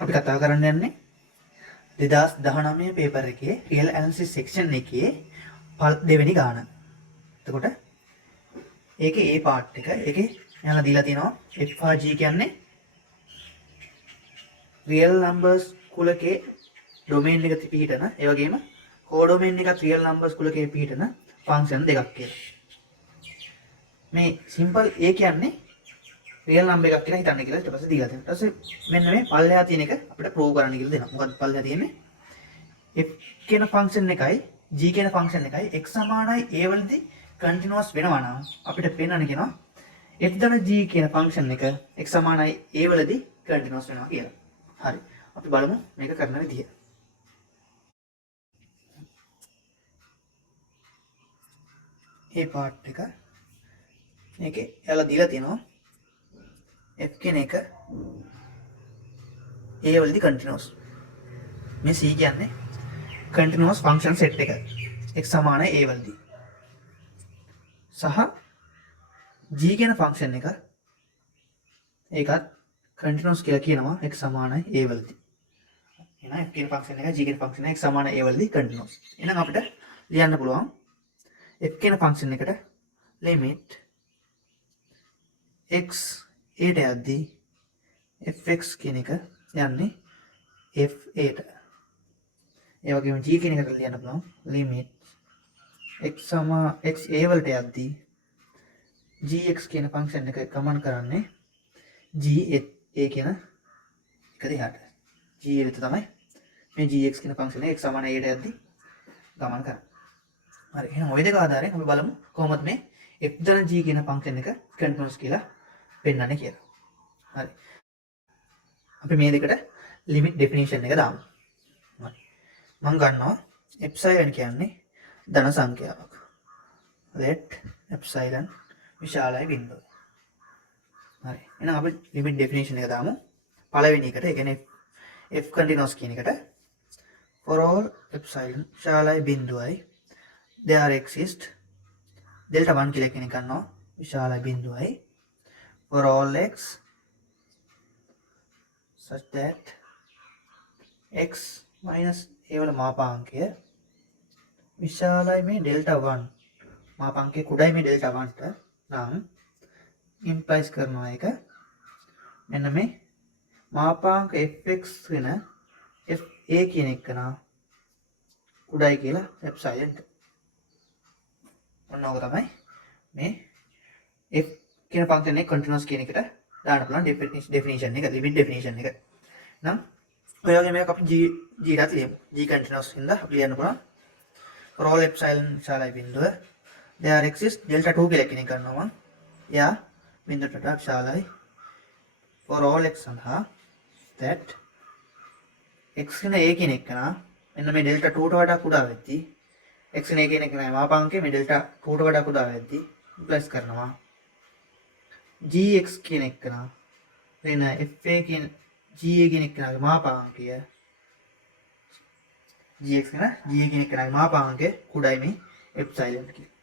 අපි කතා කරන්න යන්නේ 2019 පේපර් එකේ රියල් ඇනලිසිස් සෙක්ෂන් එකේ දෙවෙනි ගාන. එතකොට ඒකේ A පාර්ට් එක ඒකේ යන දීලා තියෙනවා FRG කියන්නේ රියල් නම්බර්ස් කුලකේ ඩොමේන් එක පිහිටන ඒ වගේම කෝඩොමේන් එකත් රියල් නම්බර්ස් කුලකේ පිහිටන ෆන්ක්ෂන් දෙකක් කියලා. මේ සිම්පල් A කියන්නේ රියල් නම්බර් එකක් කියලා හිතන්න කියලා ඊට පස්සේ දීලා තියෙනවා. ඊට පස්සේ මෙන්න මේ පල්ලෙහා තියෙන එක අපිට ප්‍රූව් කරන්න කියලා දෙනවා. මොකක්ද පල්ලෙහා තියෙන්නේ? f කියන ෆන්ක්ෂන් එකයි g කියන ෆන්ක්ෂන් එකයි x සමානයි a වලදී කන්ටිනියස් වෙනවා නම් අපිට පේනවනේ කියනවා f ධන g කියන ෆන්ක්ෂන් එක x සමානයි a වලදී කන්ටිනියස් වෙනවා කියලා. හරි. අපි බලමු මේක කරන විදිහ. මේ පාර්ට් එක මේකේ එයාලා දීලා තියෙනවා f කියන එක a වලදී කන්ටිනියස්. මේ c කියන්නේ කන්ටිනියස් ෆන්ක්ෂන් සෙට් එක x සමානයි a වලදී. සහ g කියන ෆන්ක්ෂන් එක ඒකත් කන්ටිනියස් කියලා කියනවා x සමානයි a වලදී. එහෙනම් f කියන ෆන්ක්ෂන් එක g කියන ෆන්ක්ෂන් එක x සමානයි a වලදී කන්ටිනියස්. එහෙනම් අපිට ලියන්න පුළුවන් f කියන ෆන්ක්ෂන් එකට limit x a ට යද්දී fx කියන එක යන්නේ fa ට. ඒ වගේම g කියන එකට ලියන්න පුළුවන් limit x a වලට යද්දී gx කියන ෆන්ක්ෂන් එක ගමන් කරන්නේ g a කියන එක දිහාට. g වෙත තමයි මේ gx කියන ෆන්ක්ෂන් එක x සමාන a ට යද්දී ගමන් කරන්නේ. හරි. එහෙනම් ওই දෙක ආධාරයෙන් අපි බලමු කොහොමද මේ f ධන g කියන ෆන්ක්ෂන් එක කන්ටිනියස් කියලා පෙන්වන්නේ කියලා. හරි. අපි මේ දෙකට ලිමිට් ඩෙෆිනිෂන් එක දාමු. හරි. මම ගන්නවා එප්සයිලන් කියන්නේ ධන සංඛ්‍යාවක්. let එප්සයිලන් විශාලයි බිඳුව. හරි. එහෙනම් අපි ලිමිට් ඩෙෆිනිෂන් එක දාමු. පළවෙනි එකට ඒ කියන්නේ f continuous කියන එකට for all epsilon විශාලයි බිඳුවයි there exist delta 1 කියලා කෙනෙක් ගන්නවා විශාලයි බිඳුවයි for all x such that x minus a වල මාපාංකය විශාලයි මේ delta 1 මාපාංකය කුඩයි මේ delta 1 ට නම් implies කරනවා එක මෙන්න මේ මාපාංක fx වෙන fa කියන එක නා කුඩයි කියලා epsilon ඔන්න ඕක තමයි මේ f කියන ෆන්ක්ෂන් එක කන්ටිනියස් කියන එකට දාන්න පුළුවන් ඩෙෆිනිෂන් එක ලිමිට් ඩෙෆිනිෂන් එක. නම් ඔය වගේ මේක අපි g දාලා ලියමු. g කන්ටිනියස් හින්දා අපි ලියන්න පුළුවන් for all epsilon විශාලයි බිඳුව there exists delta 2 කියලා කෙනෙක් ගන්නවා මම. යා බිඳුවට වඩා විශාලයි for all x සඳහා that x කියන a කියන එක නා මෙන්න මේ delta 2 ට වඩා කුඩා වෙද්දී x කියන a කියන එක නෑ මාපාංකය මේ delta 2 ට වඩා කුඩා වෙද්දී ප්ලස් කරනවා gx කියන එක නා වෙන fa කියන ga කියන එක නාගේ මාපාංකය gx කියන ga කියන එක නාගේ මාපාංකය කුඩයි මේ epsilon කියලා.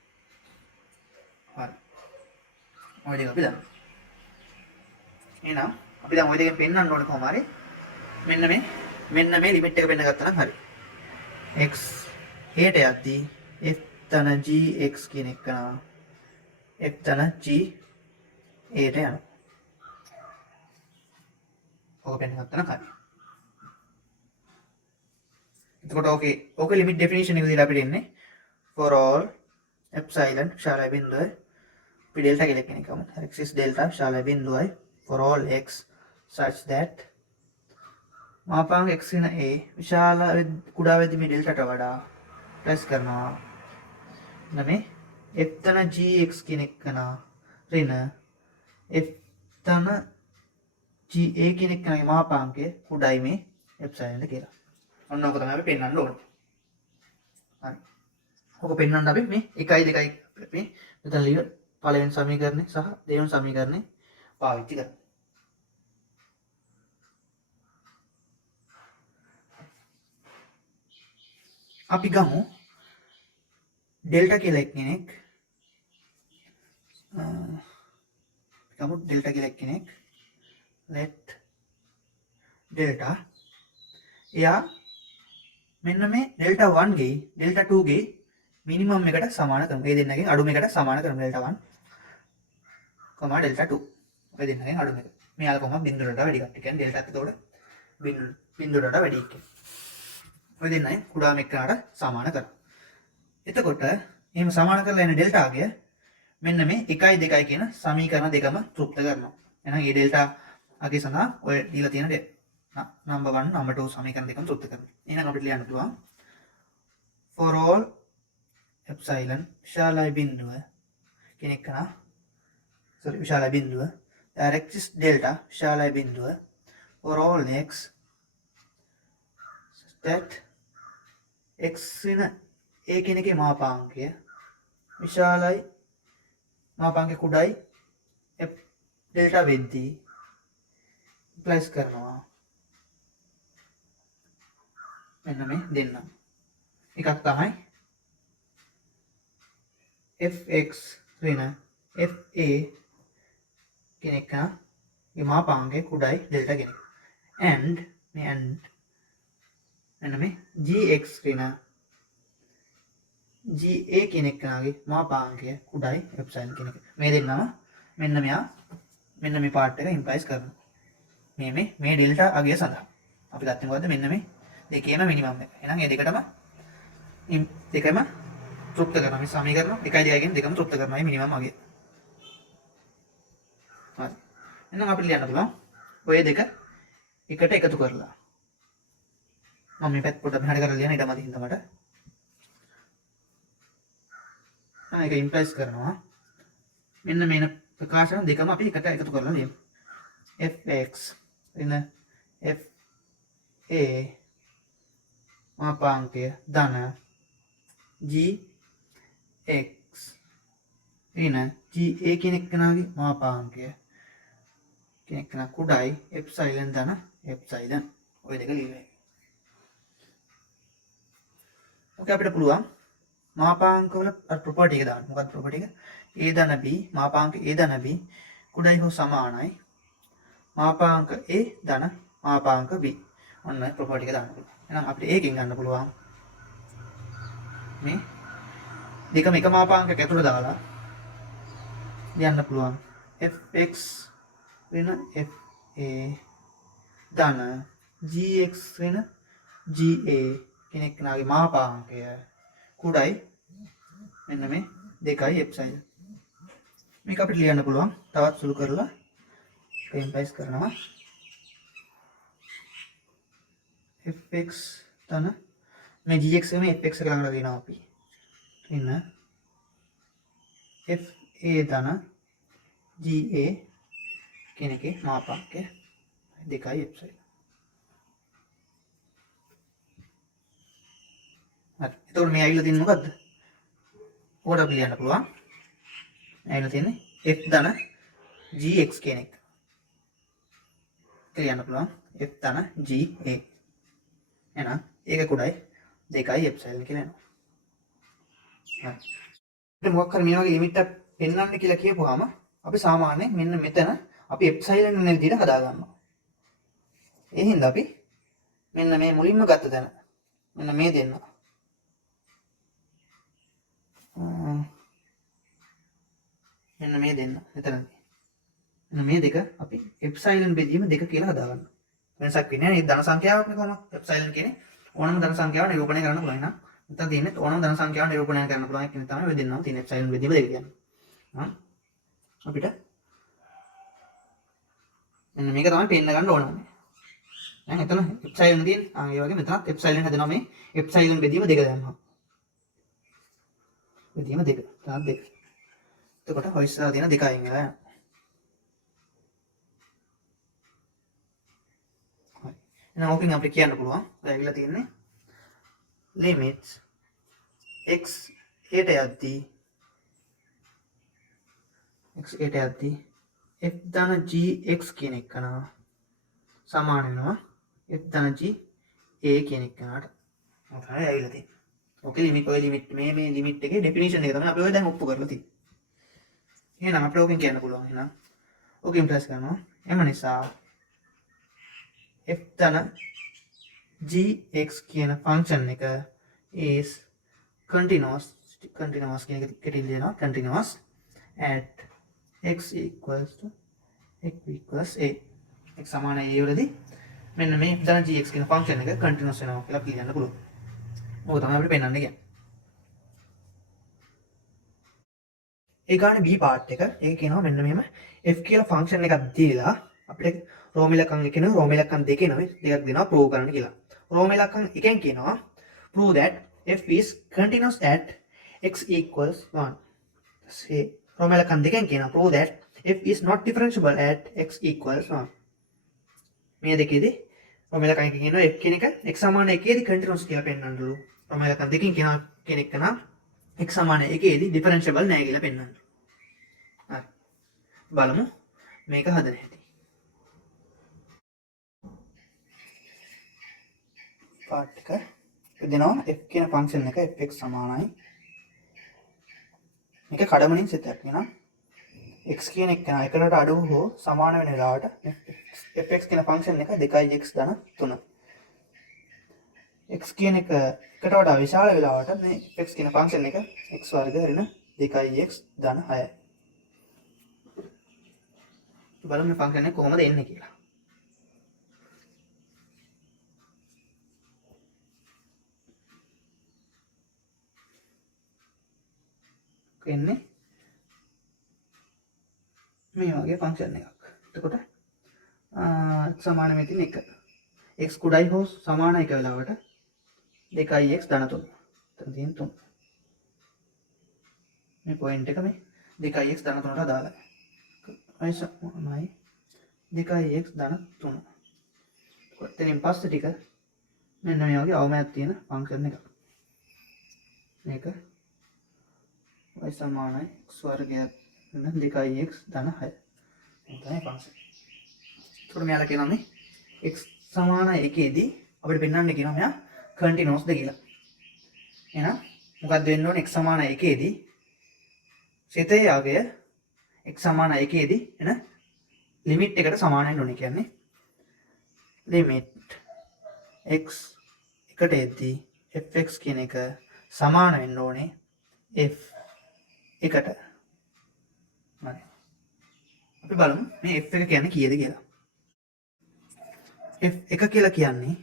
හරි. ඔය දෙක අපි දන්නවා. එහෙනම් අපි දැන් ඔය දෙකෙන් පෙන්නන්න ඕනේ කොහොම හරි මෙන්න මේ ලිමිට් එක පෙන්න ගත්තා නම් හරි. x a ට යද්දී f ධන gx කියන එක නා f ධන g a ට යනවා. ඔක පෙන්න ගත්තා නම් හරි. එතකොට ඕකේ ලිමිට් ඩෙෆිනිෂන් එක දීලා අපිට එන්නේ for all epsilon විශාලයි බිඳුවයි අපි delta කියලා කියන එකම exist delta විශාලයි බිඳුවයි for all x such that මාපාංක x වෙන a විශාල කුඩා වෙද්දී මේ delta ට වඩා ප්ලස් කරනවා නමේ f ධන gx කියන එක නා ඍණ f ධන ga කියන එක නාගේ මාපාංකය කුඩයි මේ epsilon කියලා. ඔන්න ඕක තමයි අපි පෙන්වන්න ඕනේ. හරි. ඕක පෙන්වන්න අපි මේ 1 2 අපි මෙතන ලියන පළවෙනි සමීකරණය සහ දෙවෙනි සමීකරණය පාවිච්චි කරමු. අපි ගමු ඩෙල්ටා කියලා කෙනෙක් let ඩෙල්ටා එයා මෙන්න මේ ඩෙල්ටා 1 ගේ ඩෙල්ටා 2 ගේ මිනිමම් එකට සමාන කරමු. මේ දෙන්නගේ අඩුම එකට සමාන කරමු. Delta 1, delta 2. ඔය දෙන්නගේ අඩුම එක. මෙයාලා කොහොමද බිඳුවකට වැඩි කට්ටිය කියන්නේ ඩෙල්ටා එතකොට බිඳුවකට වැඩි එක. ඔය දෙන්නයි කුඩාම එක්කනට සමාන කරමු. එතකොට එහෙම සමාන කරලා එන ඩෙල්ටාගය මෙන්න මේ 1 2 කියන සමීකරණ දෙකම තෘප්ත කරනවා. එහෙනම් මේ ඩෙල්ටා අගේ සඳහා ඔය දීලා තියෙන number 1 number 2 සමීකරණ දෙකම තෘප්ත කරනවා. එහෙනම් අපිට ලියන්න පුළුවන් for all epsilon විශාලයි බිඳුව කෙනෙක් කරා විශාලයි බිඳුව there exists delta විශාලයි බිඳුව for all x that x වෙන ඒ කෙනකේ මාපාංකය විශාලයි මාපාංකය කුඩයි ඩෙල්ටා වෙද්දී ඉම්ප්ලයිස් කරනවා මෙන්න මේ දෙන්න එකක් තමයි fx ඍණ fa කෙනෙක් ගේ මාපාංකය කුඩයි ඩෙල්ටා කෙනෙක් and මෙන්න මේ gx ඍණ GA කෙනෙක්ගේ මාපාංකය කුඩයි එප්සයිලන් කෙනෙක්. මේ දෙන්නම මෙන්න මෙයා මෙන්න මේ පාර්ට් එක ඉම්ප්ලයිස් කරනවා. මේ ඩෙල්ටා අගය සඳහා. අපි ගත්තේ මොකද්ද? මෙන්න මේ දෙකේම මිනිමම් එක. එහෙනම් මේ දෙකම තෘප්ත කරනවා. මේ සමීකරණ 1 2 කියන දෙකම තෘප්ත කරනවා මේ මිනිමම් අගය. හරි. එහෙනම් අපිට ලියන්න පුළුවන් ඔය දෙක එකට එකතු කරලා. මම මේ පැත්ත පොඩ්ඩක් මෙහාට කරලා ලියන ඊට මදි හින්දා මට ඒක ඉම්ප්ලයිස් කරනවා මෙන්න මේන ප්‍රකාශන දෙකම අපි එකට එකතු කරලා ලියමු fx ඍණ fa මාපාංකය ධන gx ඍණ ga කෙනෙක්ගේ මාපාංකය කෙනෙක් කුඩයි එප්සයිලන් ධන එප්සයිලන් ඔය දෙක ලියන්න. ඕකේ අපිට පුළුවන් මාපාංක වල ප්‍රොපර්ටි එක දාන්න. මොකක්ද ප්‍රොපර්ටි එක? a ධන b මාපාංක a ධන b කුඩයි හෝ සමානයි මාපාංක a ධන මාපාංක b. ඔන්න ප්‍රොපර්ටි එක දාන්න පුළුවන්. එහෙනම් අපිට ඒකෙන් ගන්න පුළුවන් මේ දෙකම එක මාපාංකයක් ඇතුළට දාලා ලියන්න පුළුවන් fx ඍණ fa ධන gx ඍණ ga කෙනෙක්ගේ මාපාංකය කුඩයි මෙන්න මේ 2 එප්සයිලන්. මේක අපිට ලියන්න පුළුවන් තවත් සුළු කරලා ඉම්ප්ලයිස් කරනවා fx තන මේ gx මේ fx එක ළඟට ගෙනවා අපි ඉන්න fa ධන ga කෙනකේ මාපාංකය 2 එප්සයිලන්. හරි. එතකොට මේ ඇවිල්ලා තියෙන්නේ මොකද්ද? ඕකට අපි ලියන්න පුළුවන්. ඇවිල්ලා තියෙන්නේ f ධන gx කෙනෙක්. ලියන්න පුළුවන් f ධන ga. එහෙනම් ඒක කුඩයි 2 එප්සයිලන් කියලා එනවා. හරි. ඉතින් මොකක් හරි මේ වගේ ලිමිට් එකක් පෙන්වන්න කියලා කියපුවාම අපි සාමාන්‍යයෙන් මෙන්න මෙතන අපි එප්සයිලන් වෙන විදිහට හදා ගන්නවා. ඒ හින්දා අපි මෙන්න මේ මුලින්ම ගත්ත තැන මෙන්න මේ දෙන්න මෙන්න මේ දෙන්න එතනදී මෙන්න මේ දෙක අපි එප්සයිලන් බෙදීම දෙක කියලා හදාගන්නවා. වෙනසක් වෙන්නේ නැහැ. මේ ධන සංඛ්‍යාවක් නේ කොහොමද? එප්සයිලන් කියන්නේ ඕනම ධන සංඛ්‍යාවක් නිරූපණය කරන්න පුළුවන් නේද? නැත්නම් තියෙන්නේ ඕනම ධන සංඛ්‍යාවක් නිරූපණය කරන්න පුළුවන් කියන තමයි ඔය දෙන්නම තියෙන එප්සයිලන් බෙදීම දෙක කියන්නේ. අපිට මෙන්න මේක තමයි පෙන්න ගන්න ඕනන්නේ. දැන් එතන එප්සයිලන් තියෙන්නේ. ඒ වගේ මෙතනත් එප්සයිලන් හදනවා මේ එප්සයිලන් බෙදීම දෙක දැම්මා. බෙදීම දෙක. තවත් දෙක. එතකොට ඔය ඉස්සරහ තියෙන දෙක අයින් වෙලා යනවා. හරි. එහෙනම් ඕකෙන් අපිට කියන්න පුළුවන්. දැන් තියෙන්නේ limits x යට යද්දී f ධන gx කියන එක සමාන වෙනවා f ධන g a කියන එකට. ඔතනයි ඇවිල්ලා තියෙන්නේ. ඕකේ ලිමිට් මේ ලිමිට් එකේ ඩෙෆිනිෂන් එක තමයි අපි ඔය දැන් ඔප්පු කරලා තියෙන්නේ. එහෙනම් අපිට ඕකෙන් කියන්න පුළුවන්. එහෙනම් ඕකෙන් ඉම්ප්ලයිස් කරනවා. එම නිසා f ධන gx කියන ෆන්ක්ෂන් එක is continuous කියන එක කෙටින් ලියනවා continuous at x equals to x equals a x සමාන a වලදී මෙන්න මේ f ධන gx කියන ෆන්ක්ෂන් එක continuous වෙනවා කියලා කියන්න පුළුවන්. ඕක තමයි අපිට පෙන්වන්න කියන්නේ. ඒ ගානේ b part එක ඒක කියනවා මෙන්න මෙහෙම f කියලා ෆන්ක්ෂන් එකක් දීලා අපිට රෝම ඉලක්කම් එකේ නෙවෙයි රෝම ඉලක්කම් දෙකේ නෙවෙයි දෙකක් දෙනවා ප්‍රූව් කරන්න කියලා. රෝම ඉලක්කම් එකෙන් කියනවා prove that f is continuous at x equals 1. say රෝම ඉලක්කම් දෙකෙන් කියනවා prove that f is not differentiable at x equals 1. මේ දෙකේදී රෝම ඉලක්කම් එකකින් කියනවා f කියන එක x සමාන 1 දී continuous කියලා පෙන්වන්නලු. රෝම ඉලක්කම් දෙකකින් කියනවා කෙනෙක් කන x සමාන 1 දී differentiable නැහැ කියලා පෙන්වන්න. හරි. බලමු මේක හදන හැටි. part එක දෙනවා f කියන ෆන්ක්ෂන් එක fx සමානයි මේක කඩමනින් සෙට් වෙනවා x කියන එක එකකට අඩු හෝ සමාන වෙන වෙලාවට fx කියන ෆන්ක්ෂන් එක 2x ධන 3 x කියන එක එකට වඩා විශාල වෙලාවට මේ fx කියන ෆන්ක්ෂන් එක x වර්ග හරින 2x ධන 6යි බලමු මේ ෆන්ක්ෂන් එක කොහොමද එන්නේ කියලා. එන්නේ මේ වගේ ෆන්ක්ෂන් එකක්. එතකොට x සමාන මේ තියෙන 1. x කුඩායි හෝ සමාන එක වෙලාවට 2x ධන 3. එතන තියෙන 3. මේ පොයින්ට් එක මේ 2x ධන 3ට දාලා. අය සමානයි 2x ධන 3. එතනින් පස්සේ ටික මෙන්න මේ වගේ අවමයක් තියෙන ෆන්ක්ෂන් එකක්. මේක y සමානයි x වර්ගය වෙන 2x ධන 6. මේ තමයි ෆන්ක්ෂන්. ඒකට මෙයාලා කියනවා මේ x සමාන 1 දී අපිට පෙන්වන්න කියනවා මෙයා continuous ද කියලා. එහෙනම් මොකක්ද වෙන්න ඕනේ x සමාන 1 දී සිතේ යගය x සමාන 1 දී එන ලිමිට් එකට සමාන වෙන්න ඕනේ කියන්නේ limit x එකට එද්දී fx කියන එක සමාන වෙන්න ඕනේ f එකට. හරි. අපි බලමු මේ f එක කියන්නේ කීයද කියලා. f එක කියලා කියන්නේ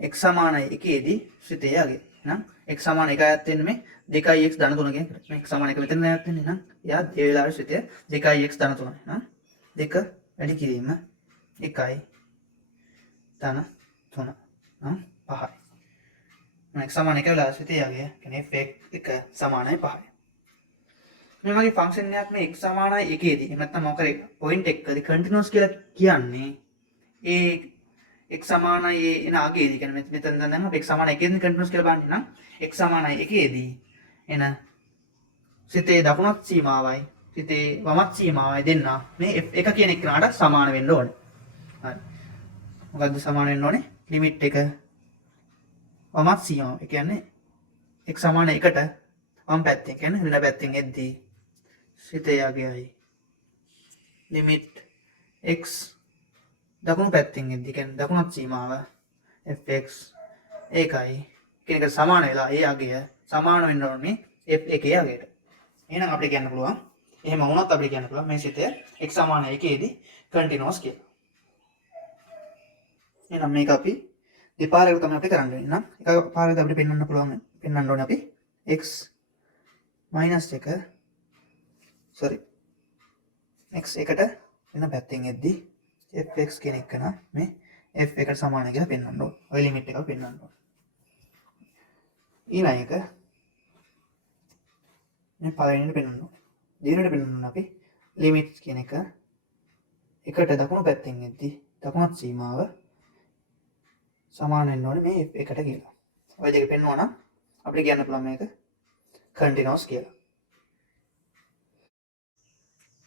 x සමාන 1 දී සිතේ යගේ. එහෙනම් x සමාන 1යි වෙන්නේ මේ 2x ධන 3 කියන එක. මේ x සමාන 1 මෙතන නැත් වෙන්නේ. එහෙනම් එයා ඒ වෙලාවේ සිතේ 2x ධන 3. එහෙනම් 2 වැඩි කිරීම 1යි ධන 3 නම් 5යි. x සමාන 1 වෙලාවට සිතේ යගේ කියන්නේ f එක සමානයි 5යි. මේ වගේ ෆන්ක්ෂන් එකක් මේ x සමානයි 1 දී එහෙම නැත්නම් මොකද පොයින්ට් එකකදී කන්ටිනියස් කියලා කියන්නේ ඒ x සමානයි එන අගේදී කියන්නේ මෙතන දැන් අපි x සමාන 1 දී කන්ටිනියස් කියලා බලන්නේ නම් x සමානයි 1 දී එන සිතේ දකුණත් සීමාවයි සිතේ වමත් සීමාවයි දෙන්න මේ f එක කියන එකට සමාන වෙන්න ඕනේ. හරි. මොකද්ද සමාන වෙන්න ඕනේ? ලිමිට් එක වමත් සීමාව. ඒ කියන්නේ x සමාන 1ට වම් පැත්තෙන් කියන්නේ ඍණ පැත්තෙන් එද්දී සිතේ යගයයි ලිමිට් x දකුණු පැත්තෙන් එද්දී කියන්නේ දකුණත් සීමාව fx ඒකයි කියන එක සමාන වෙලා ඒ යගය සමාන වෙන්න ඕනේ f එකේ යගයට. එහෙනම් අපිට කියන්න පුළුවන් එහෙම වුණත් අපිට කියන්න පුළුවන් මේ සිතේ x සමාන 1 දී කන්ටිනියස් කියලා. එහෙනම් මේක අපි දෙපාරකට තමයි අපි කරන්නේ. එහෙනම් එක පාරකට අපිට පෙන්වන්න ඕනේ අපි x minus 1 sorry x එකට වෙන පැත්තෙන් එද්දී fx කියන එක නා මේ f එකට සමානයි කියලා පෙන්වන්න ඕනේ. ඔය ලිමිට් එක පෙන්වන්න ඕනේ. ඊළඟ එක මේ පළවෙනිට පෙන්වන්න ඕනේ. දෙවෙනිට පෙන්වන්න අපි ලිමිට්ස් කියන එක එකට දකුණු පැත්තෙන් එද්දී දකුණත් සීමාව සමාන වෙන්න ඕනේ මේ f එකට කියලා. ඔය දෙක පෙන්වනවා නම් අපිට කියන්න පුළුවන් මේක කන්ටිනියස් කියලා.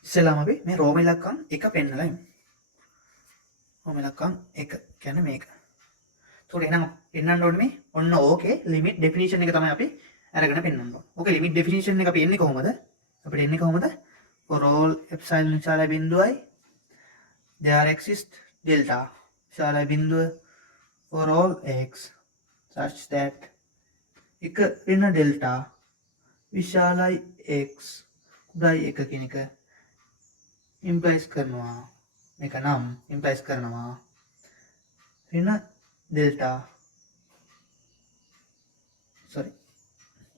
ඉස්සෙල්ලාම අපි මේ රෝම ඉලක්කම් එක පෙන්නලා ඉමු. රෝම ඉලක්කම් එක කියන්නේ මේක. ඒකට එහෙනම් පෙන්වන්න ඕනේ මේ ඔන්න ඕකේ ලිමිට් ඩෙෆිනිෂන් එක තමයි අපි අරගෙන පෙන්වන්න ඕනේ. ඕකේ ලිමිට් ඩෙෆිනිෂන් එක අපි එන්නේ කොහොමද? අපිට එන්නේ කොහොමද? for all epsilon විශාල බිඳුවයි there exist delta විශාලයි බිඳුව for all x such that එක ඍණ delta විශාලයි x කුඩායි 1 කියන එක implies කරනවා මේක නම් implies කරනවා ඍණ delta sorry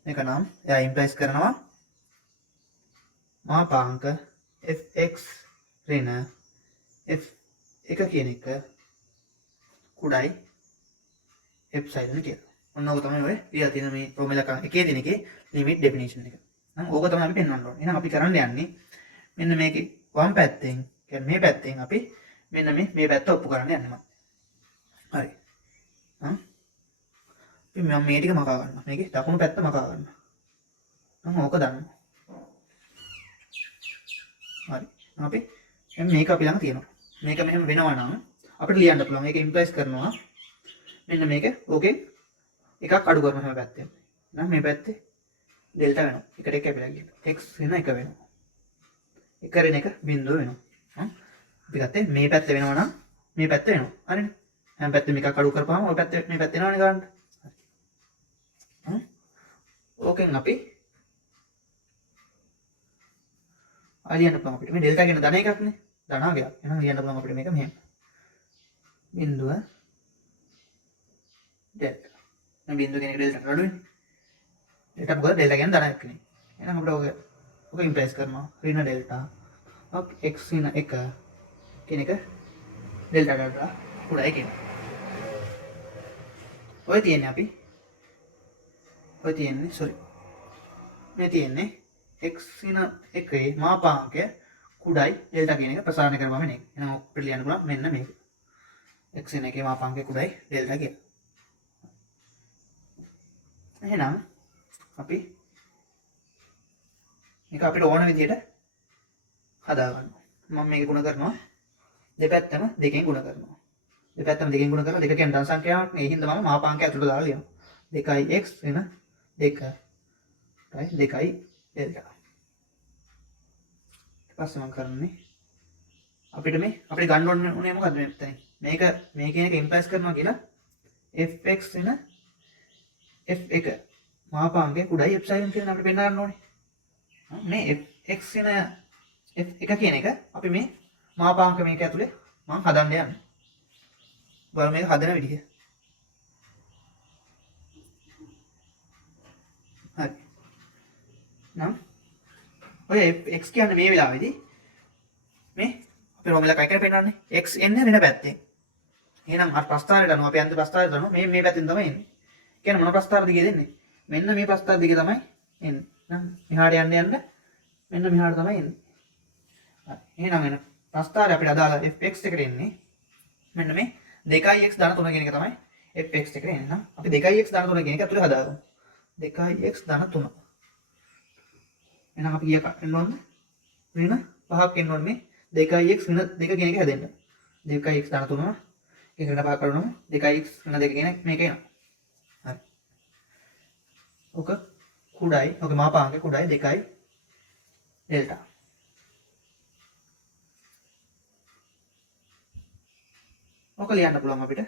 මේක නම් එයා implies කරනවා මාපාංක fx ඍණ f1 කියන එක කුඩායි එප්සයිලන් කියලා. ඔන්න ඕක තමයි ඔය ලියලා තියෙන මේ ෆෝමියුලා එකේ තියෙන එකේ ලිමිට් ඩෙෆිනිෂන් එක. නම් ඕක තමයි අපි පෙන්වන්න ඕනේ. එහෙනම් අපි කරන්න යන්නේ මෙන්න මේකේ වම් පැත්තෙන් කියන්නේ මේ පැත්තෙන් අපි මෙන්න මේ පැත්ත ඔප්පු කරන්න යන්නේ මම. හරි. අපි මම මේ ටික මකා ගන්නවා. මේකේ දකුණු පැත්ත මකා ගන්නවා. නම් ඕක දන්නවා. හරි. අපි මේක අපි ළඟ තියෙනවා. මේක මෙහෙම වෙනවා නම් අපිට ලියන්න පුළුවන්. මේක ඉම්ප්ලයිස් කරනවා මෙන්න මේක ඕකෙන් එකක් අඩු කරනවා හැම පැත්තෙම. එහෙනම් මේ පැත්තේ ඩෙල්ටා වෙනවා. එකට එක කැපිලා ගිහින් x වෙන එක වෙනවා. එක ඍණ එක බිඳුව වෙනවා. අපි ගත්තේ මේ පැත්තේ වෙනවා නම් මේ පැත්තේ වෙනවා. හරිනේ. හැම පැත්තෙම එකක් අඩු කරපුවාම ඔය පැත්තේ මේ පැත්තේ එනවනේ ගන්න. හරි. ඕකෙන් අපි ලියන්න පුළුවන් අපිට මේ ඩෙල්ටා කියන ධන එකක්නේ. ධනාගයක්. එහෙනම් ලියන්න පුළුවන් අපිට මේක මෙහෙම. බිඳුව ඩෙල්ටා. දැන් බිඳුව කියන එක ඩෙල්ටා අඩු වෙන්නේ. ඩෙල්ටා මොකද ඩෙල්ටා කියන්නේ ධන එකක්නේ. එහෙනම් අපිට ඔක ඉම්ප්ලයිස් කරනවා ඍණ ඩෙල්ටා of x ඍණ 1 කියන එක ඩෙල්ටා ඩෙල්ටා කුඩායි කියන. ඔය තියෙන්නේ අපි ඔය තියෙන්නේ sorry. මේ තියෙන්නේ x ඍණ 1 මාපාංකය කුඩායි ඩෙල්ටා කියන එක ප්‍රසාරණය කරපුවම මේක. එහෙනම් අපිට ලියන්න පුළුවන් මෙන්න මේක. x ඍණ 1 මාපාංකය කුඩායි ඩෙල්ටා කියන. එහෙනම් අපි මේක අපිට ඕන විදිහට හදා ගන්නවා. මම මේක ගුණ කරනවා දෙපැත්තම දෙකෙන් ගුණ කරනවා. දෙපැත්තම දෙකෙන් ගුණ කරලා දෙක කියන ධන සංඛ්‍යාවක් නේ. ඒ හින්දා මම මාපාංකය ඇතුළට දාලා ලියනවා. 2x ඍණ 2 2යි ඩෙල්ටා. ඊට පස්සේ මම කරන්නේ අපිට ගන්න ඕනේ මොකද්ද මෙතන? මේක මේ කියන එක ඉම්ප්ලයිස් කරනවා කියලා fx ඍණ f1 මාපාංකය කුඩායි එප්සයිලන් කියලා අපිට පෙන්නන්න ඕනේ. මේ x ඍණ f1 කියන එක අපි මේ මාපාංක මේක ඇතුලේ මම හදන්න යන්නේ. බලමු මේක හදන විදිහ. හරි. නම් ඔය x කියන්නේ මේ වෙලාවේදී මේ අපි රෝමිලා කයි කරේ පෙන්නන්නේ x එන්නේ ඍණ පැත්තෙන්. එහෙනම් අර ප්‍රස්ථාරයට අනුව අපි අන්ත ප්‍රස්ථාරයට අනුව මේ පැත්තෙන් තමයි එන්නේ. කියන්නේ මොන ප්‍රස්ථාර දිගේ දෙන්නේ? මෙන්න මේ ප්‍රස්ථාර දිගේ තමයි එන්නේ. නම් මෙහාට යන්න මෙන්න මෙහාට තමයි එන්නේ. හරි. එහෙනම් එන ප්‍රස්ථාරය අපිට අදාළ fx එකට එන්නේ මෙන්න මේ 2x ධන 3 කියන එක තමයි fx එකට එන්නේ. නම් අපි 2x ධන 3 කියන එක ඇතුලේ හදාගමු. 2x ධන 3. එහෙනම් අපි කීයක් එන්න ඕනද? ඍණ 5ක් එන්න ඕනේ මේ 2x ඍණ 2 කියන එක හැදෙන්න. 2x ධන 3 ඒක ඍණ 5 කරනොම 2x ඍණ 2 කියන මේක එනවා. හරි. ඔක කුඩායි ඔක මාපාංකය කුඩායි 2යි ඩෙල්ටා. ඔක ලියන්න පුළුවන් අපිට.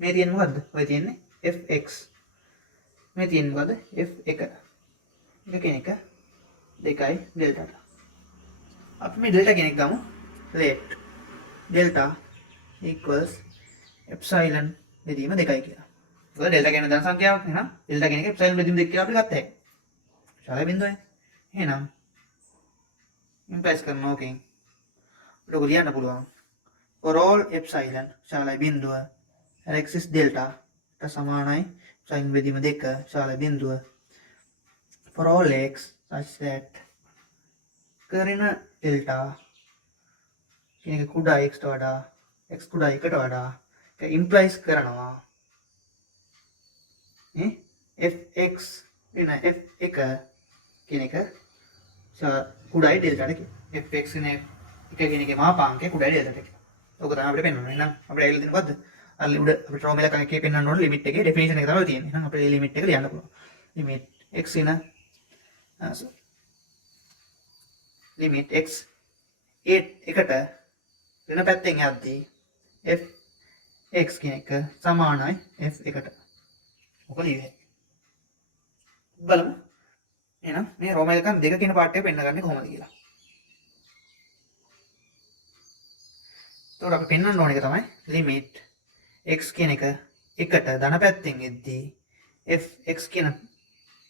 මේ තියෙන්නේ මොකද්ද? ඔය තියෙන්නේ fx. මේ තියෙන්නේ මොකද්ද? f1. එක කියන එක 2යි ඩෙල්ටා. අපි මේ ඩෙල්ටා කියන එක ගමු. let delta equals epsilon බෙදීම 2යි කියලා. මොකද ඩෙල්ටා කියන ධන සංඛ්‍යාවක් නේනම් ඩෙල්ටා කියන එක epsilon බෙදීම 2 කියලා අපි ගත්තා. ශාලයි බිඳුවනේ. එහෙනම් ඉම්ප්ලයිස් කරන ඕකෙන් අපිට ලියන්න පුළුවන් for all epsilon ශාලයි බිඳුව axis delta ට සමානයි sin බෙදීම 2 ශාලයි බිඳුව for all x such that කරන delta කියන එක කුඩා x ට වඩා x කුඩා 1ට වඩා ඒක ඉම්ප්ලයිස් කරනවා fx වෙන f1 කියන එක කුඩායි ඩෙල්ටාට fx වෙන එක කියන එකේ මාපාංකය කුඩායි ඩෙල්ටාට කියලා. ඔක තමයි අපිට පෙන්වන්නේ. එහෙනම් අපිට ඇවිල්ලා තියෙන මොකද්ද? අර උඩ අපිට ෆෝමියුලා එකේ පෙන්වන්න ඕනේ ලිමිට් එකේ ඩෙෆිනිෂන් එක තමයි තියෙන්නේ. එහෙනම් අපිට මේ ලිමිට් එක ලියන්න පුළුවන්. ලිමිට් x වෙන ලිමිට් x 8 එකට ඍණ පැත්තෙන් යද්දී fx කියන එක සමානයි f එකට. ඔක ලියුවේ. බලමු. එහෙනම් මේ රෝම ඉලක්කම් දෙක කියන පාඩේ පෙන්නගන්නේ කොහොමද කියලා. එතකොට අපි පෙන්වන්න ඕන එක තමයි limit x කියන එක එකට ධන පැත්තෙන් එද්දී fx කියන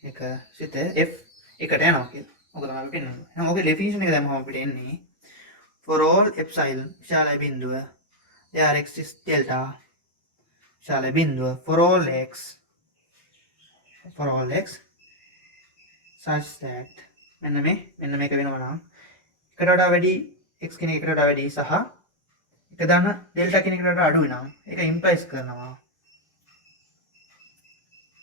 එක සිත f එකට යනවා කියලා. ඔක තමයි අපි පෙන්වන්නේ. එහෙනම් ඔගේ definition එක දැම්මම අපිට එන්නේ for all epsilon විශාල බිඳුව there exists delta විශාල බිඳුව for all x such that මෙන්න මේක වෙනවා නම් එකට වඩා වැඩි x කියන එකට වඩා වැඩි සහ එක ධන ඩෙල්ටා කියන එකට වඩා අඩු වෙනවා. ඒක ඉම්ප්ලයිස් කරනවා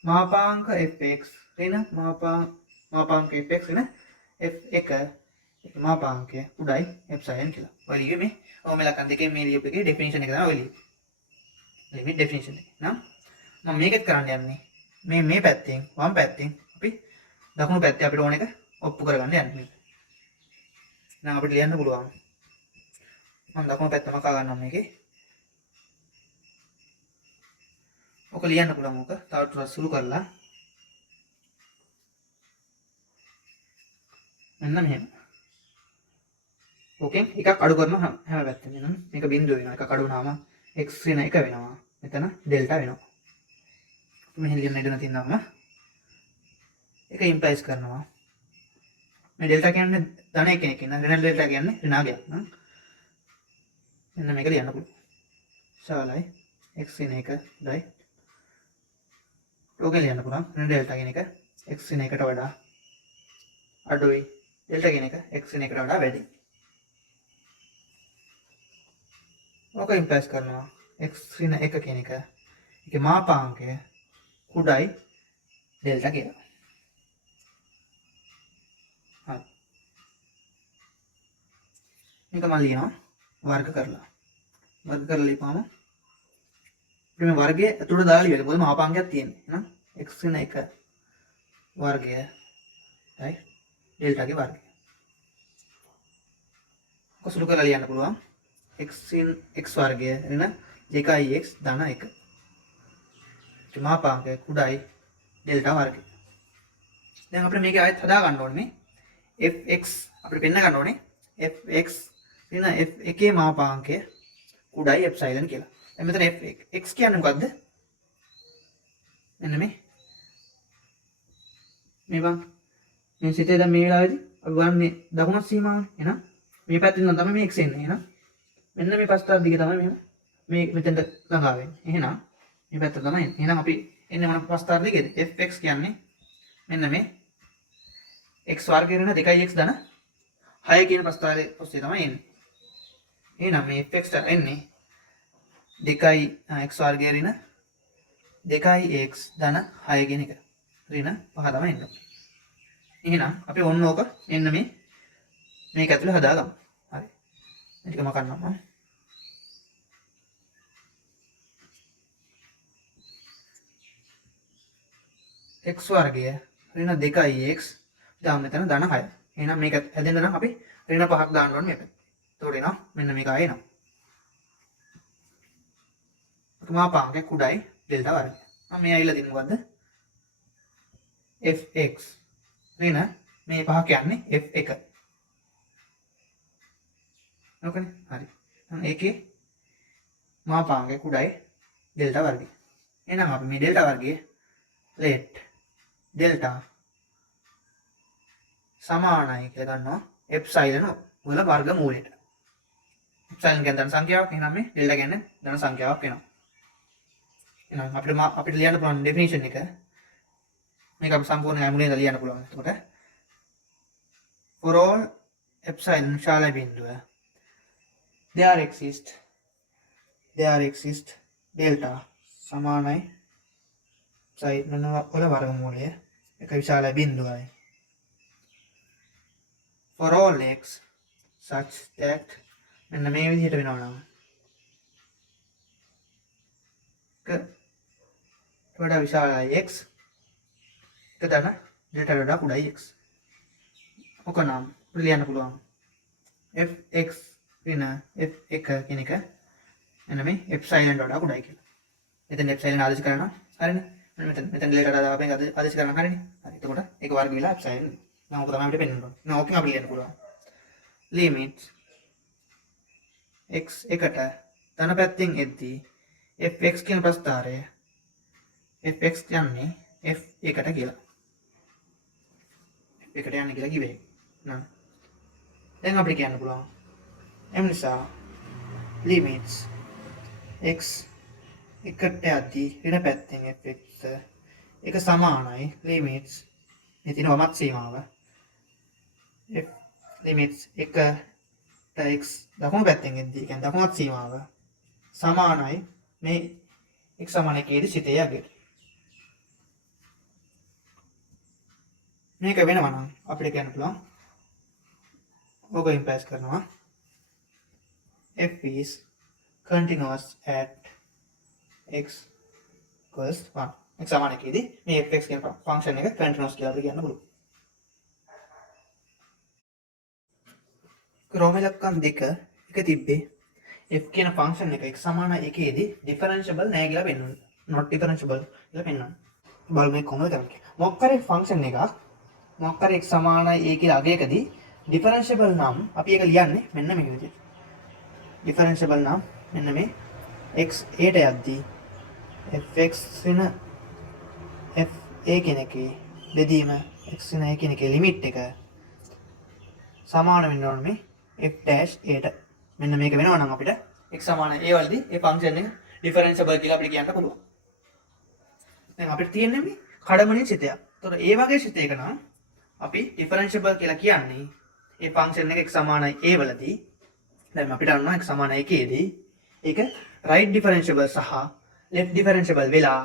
මාපාංක fx ඍණ මාපාංක fx ඍණ f1 මාපාංකය උඩයි එප්සයිලන් කියලා. ඔය ලියුවේ මේ ඕමලකන් දෙකේ මේ ලියුප් එකේ ඩෙෆිනිෂන් එක තමයි ඔය ලියුවේ. ලිමිට් ඩෙෆිනිෂන් එක. නම් මම මේකත් කරන්න යන්නේ මේ පැත්තෙන් වම් පැත්තෙන් අපි දකුණු පැත්තේ අපිට ඕන එක ඔප්පු කරගන්න යන්නේ. නම් අපිට ලියන්න පුළුවන්. මම දකුණු පැත්ත මකා ගන්නවා මේකේ. ඔක ලියන්න පුළුවන් ඔක. තව ටිකක් සුළු කරලා. මෙන්න මෙහෙම. ඕකෙන් එකක් අඩු කරනවා හැම පැත්තෙම. එහෙනම් මේක බිඳුව වෙනවා. එකක් අඩු වුණාම x වෙන එක වෙනවා. මෙතන ඩෙල්ටා වෙනවා. මෙහෙම ලියන්න ඉඩ නැතිනම් ඒක ඉම්ප්ලයිස් කරනවා. මේ ඩෙල්ටා කියන්නේ ධන එකෙක් ඉන්න. ඍණ ඩෙල්ටා කියන්නේ ඍණාගයක්. මෙන්න මේක ලියන්න පුළුවන්. ශාලයි x වෙන එක ඩයි. ඕකෙන් ලියන්න පුළුවන්. ඍණ ඩෙල්ටා කියන එක x වෙන එකට වඩා අඩුයි. ඩෙල්ටා කියන එක x වෙන එකට වඩා වැඩි. ඕක ඉම්ප්ලයිස් කරනවා x වෙන එක කියන එක ඒකේ මාපාංකය කුඩයි ඩෙල්ටා කියලා. හරි. මේක මම ලියනවා වර්ග කරලා. වර්ග කරලා ලියපුවාම අපිට මේ වර්ගය ඇතුළට දාලා ලියන්න. මොකද මාපාංකයක් තියෙන්නේ. එහෙනම් x වෙන එක වර්ගය right ඩෙල්ටාගේ වර්ගය. ඔක සුළු කරලා ලියන්න පුළුවන්. x වර්ගය ඍණ 2x ධන 1. මාපාංකය කුඩයි ඩෙල්ටා වර්ගය. දැන් අපිට මේක ආයෙත් හදා ගන්න ඕනේ. fx අපිට පෙන්න ගන්න ඕනේ fx ඍණ f1 මාපාංකය කුඩයි එප්සයිලන් කියලා. දැන් මෙතන x කියන්නේ මොකද්ද? මෙන්න මේ බං මේ සිතේ දැන් මේ වෙලාවේදී අපි බලන්නේ දකුණු සීමාවනේ. එහෙනම් මේ පැත්තෙන් නම් තමයි මේ x එන්නේ. එහෙනම් මෙන්න මේ පස්තර දිගේ තමයි මෙහෙම මේ මෙතෙන්ට ළඟා වෙන්නේ. එහෙනම් මේ පැත්ත තමයි එන්නේ. එහෙනම් අපි එන්නේ මොන පස්තර දිගේද? fx කියන්නේ මෙන්න මේ x වර්ගය ඍණ 2x ධන 6 කියන පස්තරේ ඔස්සේ තමයි එන්නේ. එහෙනම් මේ fx එන්නේ 2x වර්ගය ඍණ 2x ධන 6 කියන එක. ඍණ 5 තමයි එන්නේ. එහෙනම් අපි ඔන්න ඕක එන්න මේක ඇතුලේ හදාගමු. හරි. මේක මම කරනවා. x වර්ගය ඍණ 2x දාන්න මෙතන ධන 6. එහෙනම් මේක හැදෙන්න නම් අපි ඍණ 5ක් දාන්න ඕනේ මේක. එතකොට එනවා මෙන්න මේක ආයෙ එනවා. මාපාංකය කුඩයි ඩෙල්ටා වර්ගය. මම මේ ඇවිල්ලා තියෙන්නේ මොකද්ද? fx ඍණ මේ 5 කියන්නේ f1. ඕකනේ. හරි. එහෙනම් ඒකේ මාපාංකය කුඩයි ඩෙල්ටා වර්ගය. එහෙනම් අපි මේ ඩෙල්ටා වර්ගයේ let ඩෙල්ටා සමානයි කියලා ගන්නවා එප්සයිලන් වල වර්ගමූලයට. එප්සයිලන් කියන්නේ ධන සංඛ්‍යාවක්. එහෙනම් මේ ඩෙල්ටා කියන්නේ ධන සංඛ්‍යාවක් වෙනවා. එහෙනම් අපිට ලියන්න පුළුවන් ඩෙෆිනිෂන් එක මේක අපි සම්පූර්ණයෙන් ඇමුලෙන් ලියන්න පුළුවන්. එතකොට for all epsilon ශාල බිඳුව there exist delta සමානයි epsilon වල වර්ගමූලය එක විශාල බිඳුවයි. for all x such that මෙන්න මේ විදිහට වෙනවා නම් වඩා විශාලයි x එක ධන ඩෙල්ටා වඩා කුඩයි x. ඔක නම් ලියන්න පුළුවන් fx ඍණ f1 කියන එක මෙන්න මේ එප්සයිලන් වඩා කුඩායි කියලා. මෙතන එප්සයිලන් ආදේශ කරනවා. හරිනේ. මෙතන ලේටර් දාලා අපෙන් ආදේශ කරනවා. හරිනේ. හරි. එතකොට ඒක වර්ග වෙලා එප්සයිලන්. නම් ඔක තමයි අපිට පෙන්වන්න ඕනේ. නම් ඕකෙන් අපිට ලියන්න පුළුවන්. limit x එකට ධන පැත්තෙන් එද්දී fx කියන ප්‍රස්ථාරය fx යන්නේ f එකට කියලා. එකට යන්නේ කියලා කිව්වේ. නේද? දැන් අපිට කියන්න පුළුවන්. එම නිසා limits x එකට යද්දී ඍණ පැත්තෙන් fx එක සමානයි limits මේ තියෙන වමත් සීමාව f limits එකට x දකුණු පැත්තෙන් එද්දී කියන්නේ දකුණත් සීමාව සමානයි මේ x සමාන එකේදී සිතේ යගේ. මේක වෙනවා නම් අපිට කියන්න පුළුවන් ඕක ඉම්ප්ලයිස් කරනවා f is continuous at x equals 1. x සමාන එකේදී මේ fx කියන ෆන්ක්ෂන් එක continuous කියලා අපිට කියන්න පුළුවන්. ක්‍රම ඉලක්කම් දෙක එක තිබ්බේ f කියන ෆන්ක්ෂන් එක x සමාන එකේදී ඩිෆරන්ෂියබල් නැහැ කියලා පෙන්වන්න. not differentiable කියලා පෙන්වන්න. බලමු මේ කොහොමද කරන්නේ. මොකක් කරේ ෆන්ක්ෂන් එකක් මොකක් කරේ x සමානයි a කියලා අගයකදී ඩිෆරන්ෂියබල් නම් අපි ඒක ලියන්නේ මෙන්න මේ විදිහට. ඩිෆරන්ෂියබල් නම් මෙන්න මේ x a ට යද්දී fx වෙන f a කියන එකේ බෙදීම x වෙන a කියන එකේ ලිමිට් එක සමාන වෙන්න ඕනේ මේ f dash a ට. මෙන්න මේක වෙනවා නම් අපිට x සමාන a වලදී මේ ෆන්ක්ෂන් එක ඩිෆරන්ෂියබල් කියලා අපිට කියන්න පුළුවන්. දැන් අපිට තියෙන්නේ මේ කඩමණින් සිතයක්. ඒතකොට ඒ වගේ සිතයක නම් අපි ඩිෆරන්ෂියබල් කියලා කියන්නේ මේ ෆන්ක්ෂන් එක x සමානයි a වලදී දැන් අපිට අන්නවා x සමාන 1ේදී ඒක right differentiable සහ left differentiable වෙලා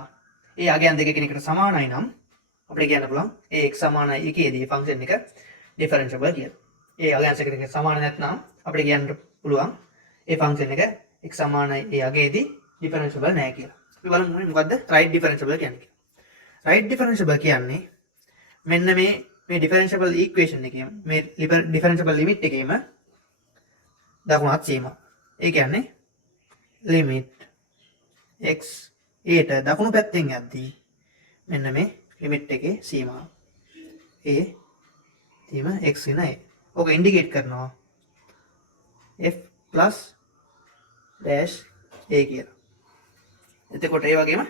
ඒ අගයන් දෙක කෙනෙකුට සමානයි නම් අපිට කියන්න පුළුවන් ඒ x සමාන 1ේදී ෆන්ක්ෂන් එක differentiable කියලා. ඒ අගයන් දෙක සමාන නැත්නම් අපිට කියන්න පුළුවන් ඒ ෆන්ක්ෂන් එක x සමානයි ඒ අගයේදී differentiable නැහැ කියලා. අපි බලමු මොකද්ද right differentiable කියන්නේ. right differentiable කියන්නේ මෙන්න මේ differentiable equation එකේම මේ differentiable limit එකේම දකුණත් සීමා. ඒ කියන්නේ limit x a ට දකුණු පැත්තෙන් යද්දී මෙන්න මේ limit එකේ සීමාව. a තීම x වෙන a. ඕක ඉන්ඩිකේට් කරනවා f plus dash a කියලා. එතකොට ඒ වගේම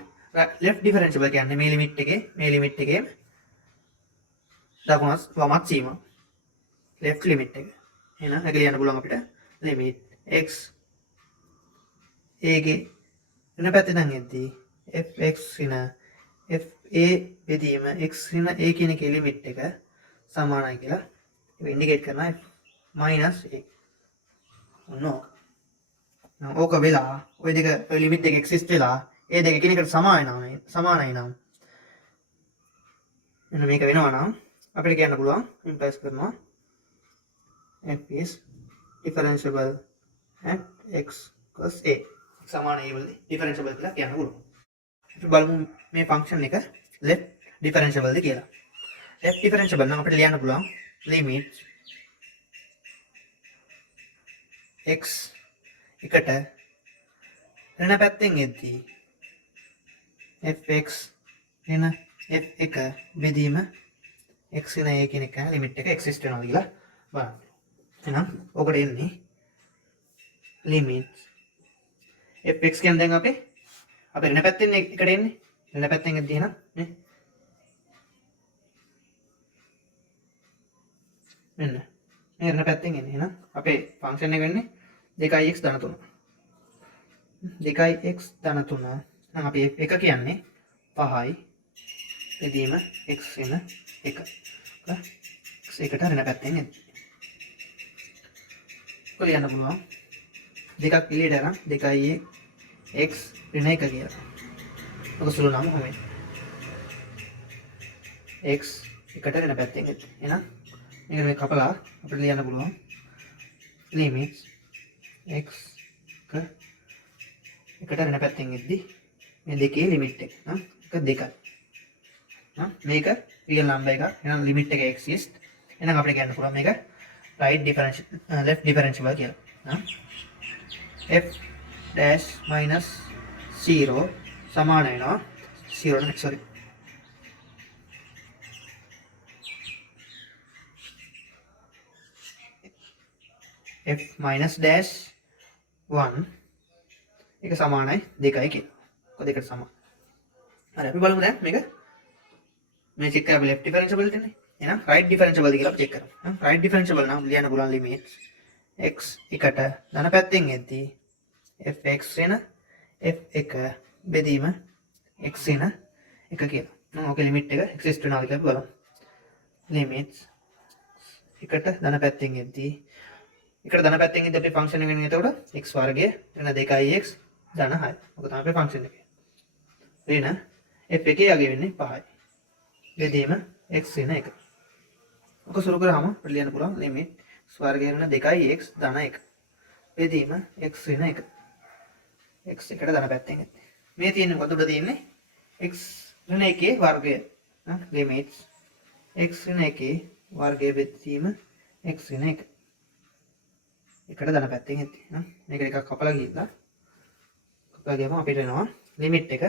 left differentiable කියන්නේ මේ limit එකේ දකුණත් වමත් සීමාව. left limit එක. එහෙනම් ඒක ලියන්න පුළුවන් අපිට limit x a ගේ වෙන පැත්තෙන් එද්දී fx වෙන f a බෙදීම x වෙන a කියන එකේ ලිමිට් එක සමානයි කියලා ඒක ඉන්ඩිකේට් කරනවා minus a. no. ඕක වෙලා ওই දෙක ওই ලිමිට් එක එක්සිස්ට් වෙලා ඒ දෙක එකිනෙකට සමානයි නම් මෙන්න මේක වෙනවා නම් අපිට කියන්න පුළුවන් ඉම්ප්ලයිස් කරනවා f is differentiable at x equals a. සමාන a වලදී differentiable කියලා කියන්න පුළුවන්. අපි බලමු මේ ෆන්ක්ෂන් එක left differentiable ද කියලා. left differentiable නම් අපිට ලියන්න පුළුවන් limit x එකට ඍණ පැත්තෙන් එද්දී fx වෙන f1 බෙදීම x වෙන a කියන එක ලිමිට් එක එක්සිස්ට් වෙනවා කියලා බලන්න. එහෙනම් ඔකට එන්නේ limit fx කියන්නේ දැන් අපේ ඍණ පැත්තෙන් එකට එන්නේ ඍණ පැත්තෙන් එද්දී එහෙනම් නේ මෙන්න මේ ඍණ පැත්තෙන් එන්නේ. එහෙනම් අපේ ෆන්ක්ෂන් එක වෙන්නේ 2x ධන 3. 2x ධන 3 නම් අපි f1 කියන්නේ 5යි බෙදීම x වෙන 1. x එකට ඍණ පැත්තෙන් එද්දී කොහොමද පුළුවන් දෙකක් පිළියට අරන් 2i x ඍණ 1 කියලා. ඔක සුළු නම් කොහොමද? x එකට ඍණ පැත්තෙන් එද්දී. එහෙනම් මේක මේ කපලා අපිට ලියන්න පුළුවන් limit x එකට ඍණ පැත්තෙන් එද්දී මේ දෙකේ ලිමිට් එක නම් එක 2යි. මේක රියල් නම්බර් එකක්. එහෙනම් ලිමිට් එක එක්සිස්ට්. එහෙනම් අපිට කියන්න පුළුවන් මේක right differentiable left differentiable කියලා. f dash minus 0 සමාන වෙනවා 0 නෙමෙයි sorry f minus dash 1 එක සමානයි 2යි කියලා. ඔක දෙකට සමාන. හරි අපි බලමු දැන් මේක මේ චෙක් කරලා left differentiability නේ. එහෙනම් right differentiable කියලා අපි චෙක් කරමු. right differentiable නම් ලියන්න පුළුවන් limit x එකට ධන පැත්තෙන් එද්දී fx වෙන f1 බෙදීම x වෙන එක කියලා. මම ඔකේ limit එක exist වෙනවාද කියලා බලමු. limits එකට ධන පැත්තෙන් එද්දී එකට ධන පැත්තෙන් ඉඳි අපේ ෆන්ක්ෂන් එක වෙන්නේ එතකොට x වර්ගය වෙන 2x ධන 6. ඔක තමයි අපේ ෆන්ක්ෂන් එක. වෙන f1 යගේ වෙන්නේ 5යි. බෙදීම x වෙන එක. ඔක සුරු කරාම අපිට ලියන්න පුළුවන් limit x වර්ගය වෙන 2x ධන 1. බෙදීම x වෙන එක. x එකට ධන පැත්තෙන් එද්දී. මේ තියෙන්නේ මොකද උඩ තියෙන්නේ x වෙන 1 වර්ගය. limits x වෙන 1 වර්ගය බෙදීම x වෙන එක. එකට ධන පැත්තෙන් එද්දී මේක එකක් කපලා ගිහිල්ලා කපලා ගියම අපිට එනවා ලිමිට් එක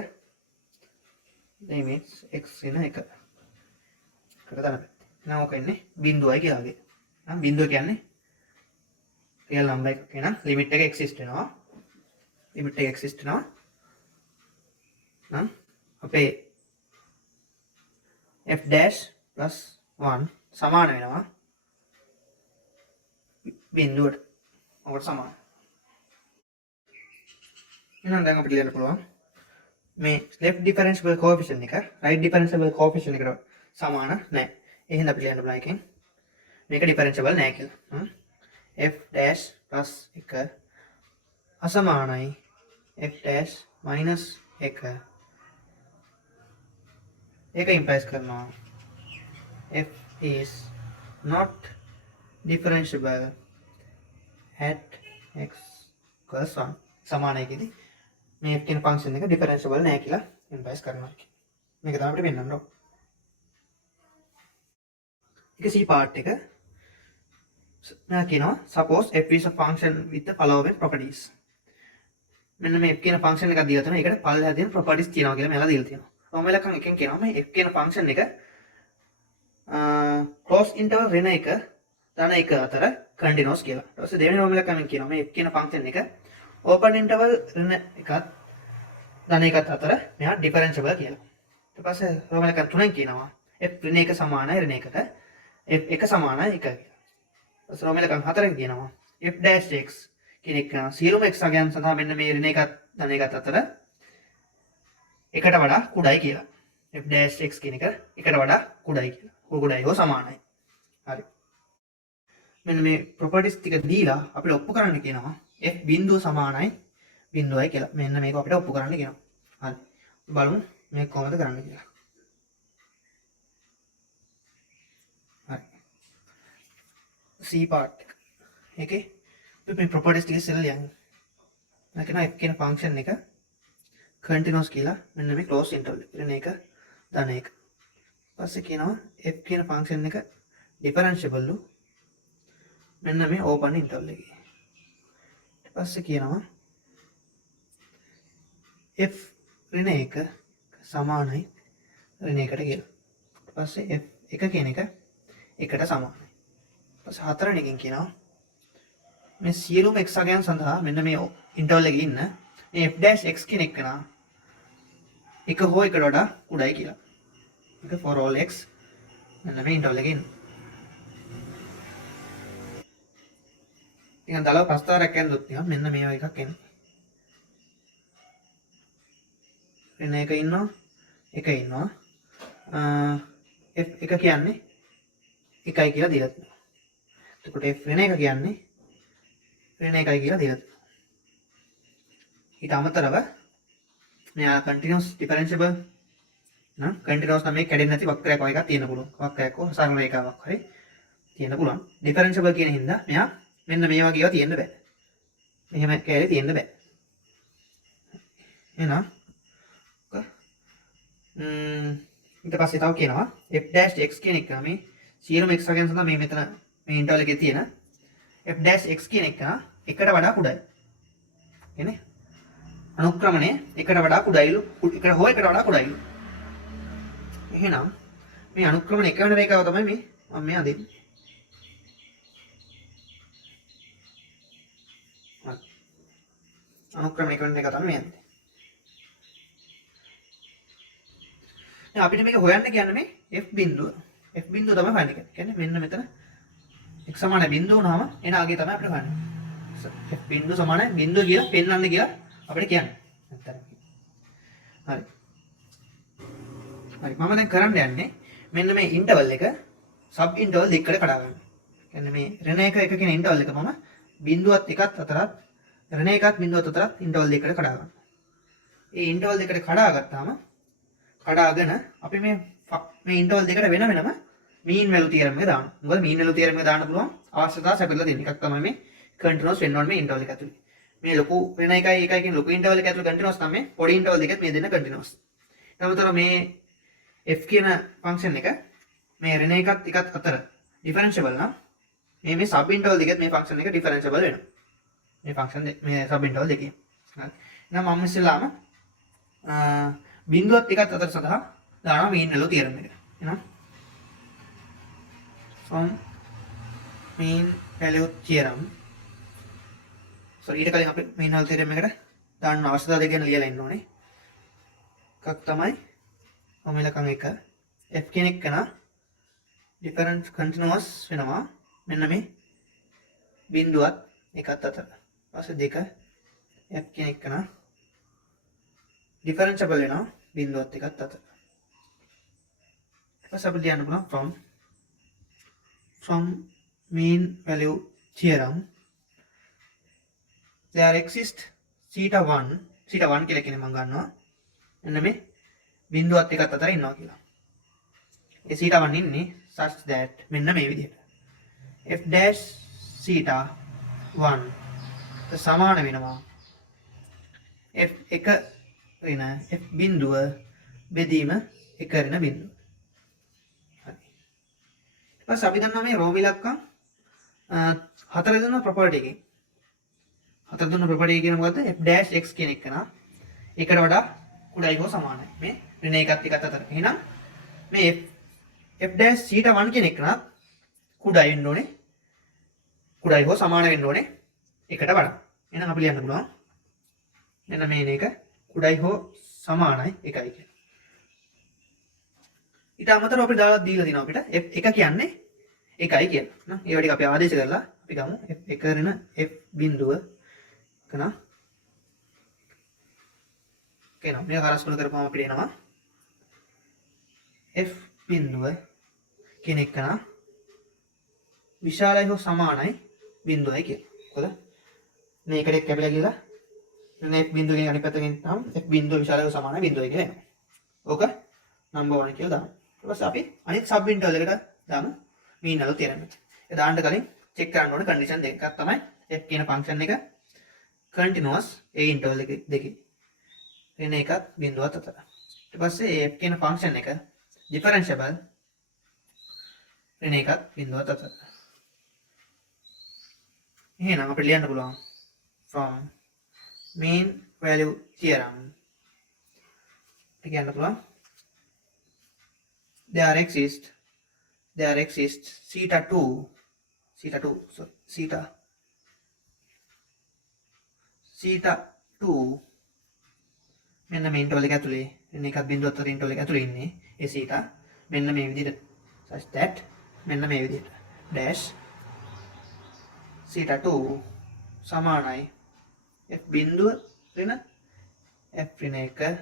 limits x වෙන එක එකට ධන පැත්තේ. එහෙනම් ඔක එන්නේ බිඳුවයි කියලා වගේ. බිඳුව කියන්නේ රියල් නම්බර් එකක්. එහෙනම් ලිමිට් එක එක්සිස්ට් වෙනවා. ලිමිට් එක එක්සිස්ට් වෙනවා. නම් අපේ f dash plus 1 සමාන වෙනවා බිඳුවට. ඔකට සමාන. එහෙනම් දැන් අපිට ලියන්න පුළුවන් මේ left differentiable coefficient එක right differentiable coefficient එකට සමාන නැහැ. එහෙනම් අපිට ලියන්න පුළුවන් එකෙන් මේක differentiable නැහැ කියලා. f dash plus 1 අසමානයි f dash minus 1. ඒක implies කරනවා f is not differentiable at x equals 1 සමානයිකදී මේ f කියන ෆන්ක්ෂන් එක differentiable නැහැ කියලා implies කරනවා. මේක තමයි අපිට පෙන්වන්න ඕන. ඒක C part එක මම කියනවා suppose f is a function with the following properties. මෙන්න මේ f කියන ෆන්ක්ෂන් එකක් දීලා තියෙනවා. ඒකට පල්ලෙහා තියෙන properties තියෙනවා කියලා මෙලා දීලා තියෙනවා. ඔය ලකන් එකෙන් කියනවා මේ f කියන ෆන්ක්ෂන් එක close interval ඍණ 1 ධන 1 අතර continuous කියලා. ඊට පස්සේ දෙවෙනි රෝම ලකන් කියනවා මේ f කියන ෆන්ක්ෂන් එක open interval ඍණ 1ත් ධන 1ත් අතර මෙහා differentiable කියලා. ඊට පස්සේ රෝම ලකන් තුනෙන් කියනවා f ඍණ 1 සමානයි ඍණ 1ට f1 සමානයි 1 කියලා. ඊට රෝම ලකන් හතරෙන් කියනවා f dash x කියන එක සියලුම x අගයන් සඳහා මෙන්න මේ ඍණ 1ත් ධන 1ත් අතර එකට වඩා කුඩයි කියලා. f dash x කියන එක එකට වඩා කුඩයි කියලා. කුඩයි හෝ සමානයි. හරි. මෙන්න මේ ප්‍රොපර්ටිස් ටික දීලා අපිට ඔප්පු කරන්න කියනවා f බිඳුව සමානයි බිඳුවයි කියලා. මෙන්න මේක අපිට ඔප්පු කරන්න කියනවා. හරි. බලමු මේක කොහොමද කරන්න කියලා. හරි. C part එක. ඒකේ අපි මේ ප්‍රොපර්ටිස් ටික ඉස්සෙල්ලා ලියන්න. නැකන f කියන ෆන්ක්ෂන් එක continuous කියලා මෙන්න මේ close interval ඍණ 1 ධන 1. පස්සේ කියනවා f කියන ෆන්ක්ෂන් එක differentiable මෙන්න මේ open interval එකේ. ඊට පස්සේ කියනවා f ඍණ 1 සමානයි ඍණ 1ට කියලා. ඊට පස්සේ f1 කියන එක 1ට සමානයි. ඊට පස්සේ හතරවෙනි එකෙන් කියනවා මේ සියලුම x අගයන් සඳහා මෙන්න මේ interval එකේ ඉන්න මේ f dash x කියන එක නා එක හෝ එකට වඩා කුඩයි කියලා. ඒක for all x මෙන්න මේ interval එකේ ඉන්න. ඉතින් දාලා ප්‍රස්තාරයක් යනදොත් නිකන් මෙන්න මේ වගේ එකක් එන්නේ. ඍණ 1 ඉන්නවා 1 ඉන්නවා f1 කියන්නේ 1යි කියලා දීලා තියෙනවා. එතකොට f වෙන එක කියන්නේ ඍණ 1යි කියලා දීලා තියෙනවා. ඊට අමතරව මෙයා continuous differentiable නම් continuous නම් මේ කැඩෙන්නේ නැති වක්‍රයක් වගේ එකක් තියෙන්න පුළුවන්. වක්‍රයක් හෝ සරල රේඛාවක් හරි තියෙන්න පුළුවන්. differentiable කියන හින්දා මෙයා මෙන්න මේ වගේ ඒවා තියෙන්න බෑ. මෙහෙම කැලේ තියෙන්න බෑ. එහෙනම් ඊට පස්සේ තව කියනවා f dash x කියන එක මේ සියලුම x වර්ගයන් සඳහා මේ මෙතන මේ ඉන්ටර්වල් එකේ තියෙන f dash x කියන එක එකට වඩා කුඩයි. කියන්නේ අනුක්‍රමණය එකට වඩා කුඩයිලු එකට හෝ එකට වඩා කුඩයිලු. එහෙනම් මේ අනුක්‍රමණ එක වෙන රේඛාව තමයි මේ මම මේ අදින්නේ. අනුක්‍රමණ එක වෙන රේඛාව තමයි මේ අදින්නේ. දැන් අපිට මේක හොයන්න කියන්නේ මේ F බිඳුව. F බිඳුව තමයි හොයන්නේ. කියන්නේ මෙන්න මෙතන x සමාන බිඳුව වුණාම එන ආගේ තමයි අපිට හොයන්නේ. F බිඳුව සමාන බිඳුව කියලා පෙන්වන්න කියලා අපිට කියන්නේ. නැත්තම් හරි. හරි මම දැන් කරන්න යන්නේ මෙන්න මේ ඉන්ටර්වල් එක සබ් ඉන්ටර්වල් දෙකකට කඩා ගන්න. කියන්නේ මේ ඍණ 1 1 කියන ඉන්ටර්වල් එක මම බිඳුවත් එකත් අතරත් ඍණ 1ත් බිඳුවත් අතරත් ඉන්ටර්වල් දෙකකට කඩා ගන්නවා. මේ ඉන්ටර්වල් දෙකට කඩා ගත්තාම කඩාගෙන අපි මේ ඉන්ටර්වල් දෙකට වෙන වෙනම මීන් වැලු තියරම් එක දානවා. මොකද මීන් වැලු තියරම් එක දාන්න පුළුවන් අවශ්‍යතාව සැපදලා දෙන්න. එකක් තමයි මේ කන්ටිනියස් වෙන්න ඕනේ මේ ඉන්ටර්වල් එක ඇතුලේ. මේ ලොකු ඍණ 1 1 කියන ලොකු ඉන්ටර්වල් එක ඇතුලේ කන්ටිනියස් තමයි පොඩි ඉන්ටර්වල් දෙකත් මේ දෙන්න කන්ටිනියස්. ඊටමතර මේ f කියන ෆන්ක්ෂන් එක මේ ඍණ 1ත් 1ත් අතර ඩිෆරෙන්ෂියබල් නම් මේ සබ් ඉන්ටර්වල් දෙකත් මේ ෆන්ක්ෂන් එක ඩිෆරෙන්ෂියබල් වෙනවා. මේ ෆන්ක්ෂන් මේ සබ් ඉන්ටර්වල් දෙකේ. හරි. එහෙනම් මම ඉස්සෙල්ලාම බිඳුවත් එකත් අතර සඳහා දානවා මීන් වැලු තියරම් එක. එහෙනම් from mean value theorem ඊට කලින් අපි mean value theorem එකට දාන්න අවශ්‍යතාව දෙක ගැන ලියලා ඉන්න ඕනේ. එකක් තමයි ඔමෙලකම් එක f කෙනෙක් කන different continuous වෙනවා මෙන්න මේ බිඳුවත් එකත් අතර. ඊපස්සේ දෙක f කෙනෙක් කන differentiable වෙනවා බිඳුවත් එකත් අතර. ඊපස්සේ අපි ලියන්න පුළුවන් from mean value theorem there exists theta 1 කියලා කියන්නේ මම ගන්නවා මෙන්න මේ බිඳුවත් එකත් අතර ඉන්නවා කියලා. ඒ theta 1 ඉන්නේ such that මෙන්න මේ විදිහට f dash theta 1 සමාන වෙනවා f එක වෙන f බිඳුව බෙදීම එක වෙන බිඳුව. ඊපස් අපි දන්නවා මේ රෝම ඉලක්කම් හතර දුන්න ප්‍රොපර්ටි එකකින්. හතර දුන්න ප්‍රොපර්ටි එක කියන මොකද්ද? f dash x කියන එක නා එකට වඩා කුඩායි හෝ සමානයි. මේ ඍණ එකත් එකත් අතර. එහෙනම් මේ f dash theta 1 කියන එක නා කුඩායි වෙන්න ඕනේ. කුඩායි හෝ සමාන වෙන්න ඕනේ එකට වඩා. එහෙනම් අපි ලියන්න පුළුවන්. මෙන්න මේන එක කුඩායි හෝ සමානයි එකයි කියලා. ඊට අමතරව අපි දාලා දීලා දිනවා අපිට f1 කියන්නේ එකයි කියලා. නේද? ඒව ටික අපි ආදේශ කරලා අපි ගමු f1 ඍණ f බිඳුව කන කියනවා. මේක හරස් කරන කරපුවම අපිට එනවා f බිඳුව කියන එක නා විශාලයි හෝ සමානයි බිඳුවයි කියලා. හොඳ? මේකට එක් කැපිලා ගිහලා ඍණ f බිඳුවකින් අනිත් පැත්තකින් නම් f බිඳුව විශාලයි හෝ සමානයි බිඳුවයි කියලා එනවා. ඕක නම්බර් 1 කියලා දාමු. ඊට පස්සේ අපි අනිත් සබ් ඉන්ටර්වල් එකට දාමු මීන් වැලු තියරම් එක. ඒ දාන්න කලින් චෙක් කරන්න ඕනේ කන්ඩිෂන් දෙකක් තමයි f කියන ෆන්ක්ෂන් එක කන්ටිනියස් ඒ ඉන්ටර්වල් දෙකේ ඍණ එකත් බිඳුවත් අතර. ඊට පස්සේ f කියන ෆන්ක්ෂන් එක ඩිෆරෙන්ෂියබල් ඍණ එකත් බිඳුවත් අතර. එහෙනම් අපිට ලියන්න පුළුවන් from mean value theorem කියන්න පුළුවන් there exists theta 2 මෙන්න මේ ඉන්ටර්වල් එක ඇතුලේ ඍණ එකත් බිඳුවත් අතර ඉන්ටර්වල් එක ඇතුලේ ඉන්නේ ඒ theta මෙන්න මේ විදිහට such that මෙන්න මේ විදිහට dash theta 2 සමානයි f බිඳුව ඍණ f ඍණ 1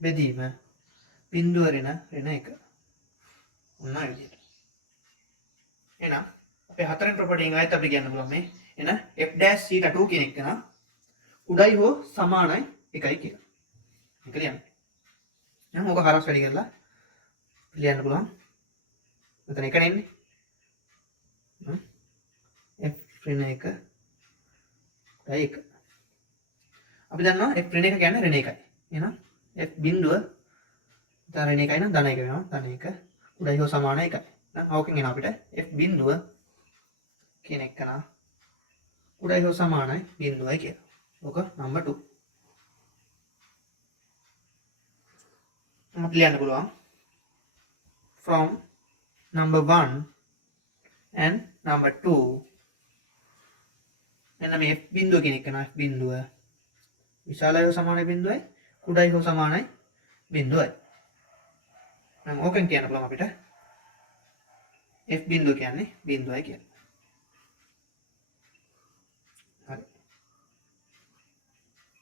බෙදීම බිඳුව ඍණ 1 ඔන්න ඒ විදිහට. එහෙනම් අපේ හතරෙන් ප්‍රොපර්ටි එකෙන් ආයෙත් අපිට කියන්න පුළුවන් මේ එන f dash theta 2 කියන එක නා උඩයි හෝ සමානයි එකයි කියලා. මේක ලියන්න. එහෙනම් ඕක හරස් වැඩි කරලා ලියන්න පුළුවන්. මෙතන එක නෙන්නේ. f ඍණ 1 උඩයි 1. අපි දන්නවා f ඍණ 1 කියන්නේ ඍණ 1යි. එහෙනම් f බිඳුව ඍණ 1යි නම් ධන 1 වෙනවා. ධන 1 උඩයි හෝ සමාන එකයි. නම් ඕකෙන් එන අපිට f බිඳුව කියන එක නා උඩයි හෝ සමානයි බිඳුවයි කියලා. ඕක නම්බර් 2. මට ලියන්න පුළුවන් from number 1 and number 2 මෙන්න මේ f බිඳුව කියන එක නා f බිඳුව විශාලයි හෝ සමානයි බිඳුවයි කුඩායි හෝ සමානයි බිඳුවයි නම් ඕකෙන් කියන්න පුළුවන් අපිට f බිඳුව කියන්නේ බිඳුවයි කියලා